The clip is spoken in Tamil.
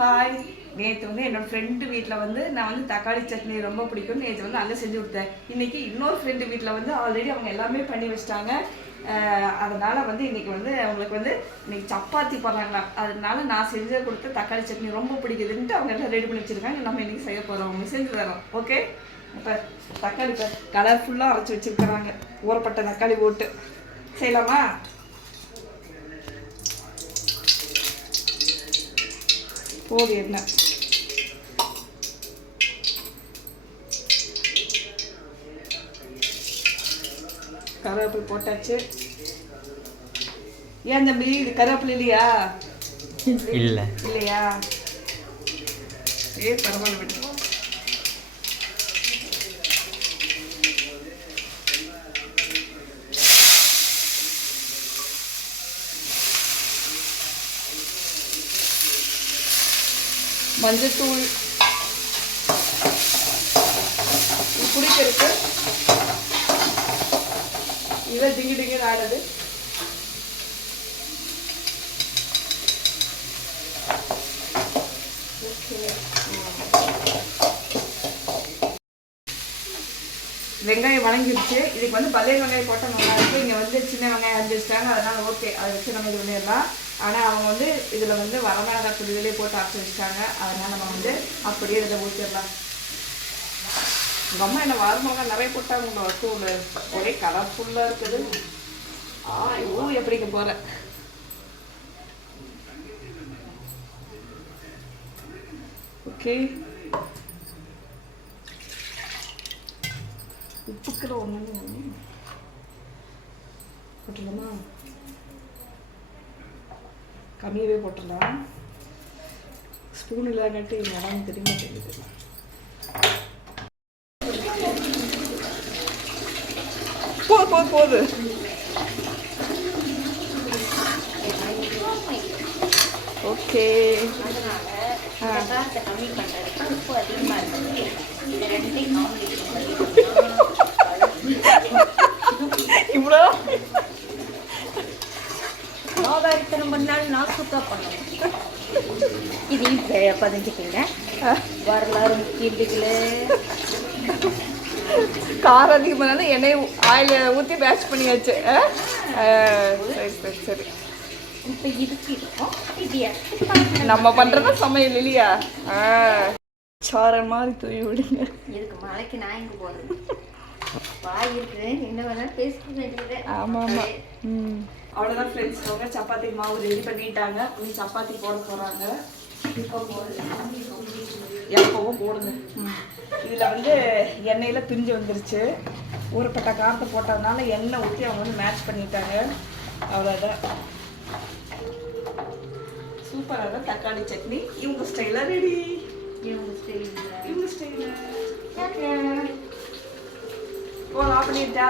ஹாய் நேற்று வந்து என்னோட ஃப்ரெண்டு வீட்டில் வந்து நான் வந்து தக்காளி சட்னி ரொம்ப பிடிக்கும் நேற்று வந்து அங்கே செஞ்சு கொடுத்தேன். இன்னைக்கு இன்னொரு ஃப்ரெண்டு வீட்டில் வந்து ஆல்ரெடி அவங்க எல்லாமே பண்ணி வச்சிட்டாங்க. அதனால் வந்து இன்னைக்கு வந்து அவங்களுக்கு வந்து இன்னைக்கு சப்பாத்தி பண்ணாங்களா அதனால நான் செஞ்சு கொடுத்த தக்காளி சட்னி ரொம்ப பிடிக்குதுன்ட்டு அவங்க எல்லாம் ரெடி பண்ணி வச்சிருக்காங்க. நம்ம இன்னைக்கு செய்ய போகிறோம் அவங்க செஞ்சு தரோம். ஓகே இப்போ தக்காளி இப்போ கலர்ஃபுல்லாக அரைச்சி வச்சுருக்கிறாங்க. ஊறப்பட்ட தக்காளி போட்டு. செய்யலாமா? போது என்ன கருவேப்பிலை போட்டாச்சு. ஏன் தம்பி இது கருவேப்பிலை இல்லையா? இல்லை. இல்லையா? ஏ பரவாயில்ல விடு மஞ்சத்தூள். குடிக்கிறதுக்கு இதை டிங்கி டிங்கி ஆடுது. வெங்காயம் வணங்கிடுச்சு இதுக்கு வந்து பழைய வெங்காயம் போட்டால் நல்லா இருக்கு இங்கே வந்து சின்ன வெங்காயம் அரிஞ்சு வச்சிட்டாங்க அதனால ஓகே அதை வச்சு நம்ம இது பண்ணிடலாம். ஆனால் அவங்க வந்து இதில் வந்து வரமிளகாய் தூள் இதிலே போட்டு அரைச்சி வச்சுட்டாங்க. அதனால் நம்ம வந்து அப்படியே இதில் ஊற்றிடலாம் உங்கள் அம்மா என்ன வரமிளகாய் நிறைய போட்டாங்க உங்கள் தூள். ஒரே கலர்ஃபுல்லாக இருக்குது. ஆ ஓ எப்படிங்க போகிறேன் ஓகே. உப்புக்கிற ஒன்று போட்டுடலாமா? கம்மியாகவே போட்டுடலாம் ஸ்பூன் இல்லாட்டி இடம் தெரிய மாட்டேங்குது போது போது போது. ஓகே. அதனால கம்மி பண்றதுக்கு உப்பு அதிகமா இருக்குது இது ரெண்டையும் நோதாரித்தனம் பண்ணாலும் நான் சுத்தம் பண்ணணும் இதையும் பதிஞ்சுக்கிங்க. வரலாறு முக்கியத்துக்குள்ள காரம் அதிகமானால எண்ணெய் ஆயில் ஊற்றி பேட்ச் பண்ணியாச்சு. சரி சரி சரி. இப்போ இதுக்கு இருக்கும். நம்ம பண்ணுறது சமையல் இல்லையா? ஆ. சாரன் மாதிரி தூவி விடுங்க. இதுக்கு மலைக்கு நான் எங்க போறது. வாய் இருக்குது என்ன வேணாலும் வேண்டியது. ஆமாம் ஆமாம் அவ்வளோதான் ஃப்ரெண்ட்ஸ் அவங்க சப்பாத்தி மாவு ரெடி பண்ணிட்டாங்க. இனி சப்பாத்தி போட போகிறாங்க எப்பவும் போடுங்க. இதில் வந்து எண்ணெயில் பிரிஞ்சு வந்துருச்சு. ஊறப்பட்ட காரத்தை போட்டதுனால எண்ணெய் ஊற்றி அவங்க வந்து மேட்ச் பண்ணிட்டாங்க. அவ்வளோதான் சூப்பராக தான் தக்காளி சட்னி. இவங்க ஸ்டைலாக ரெடி இவங்க ஸ்டைல் இவங்க ஓ ஆஃப் பண்ணிட்டா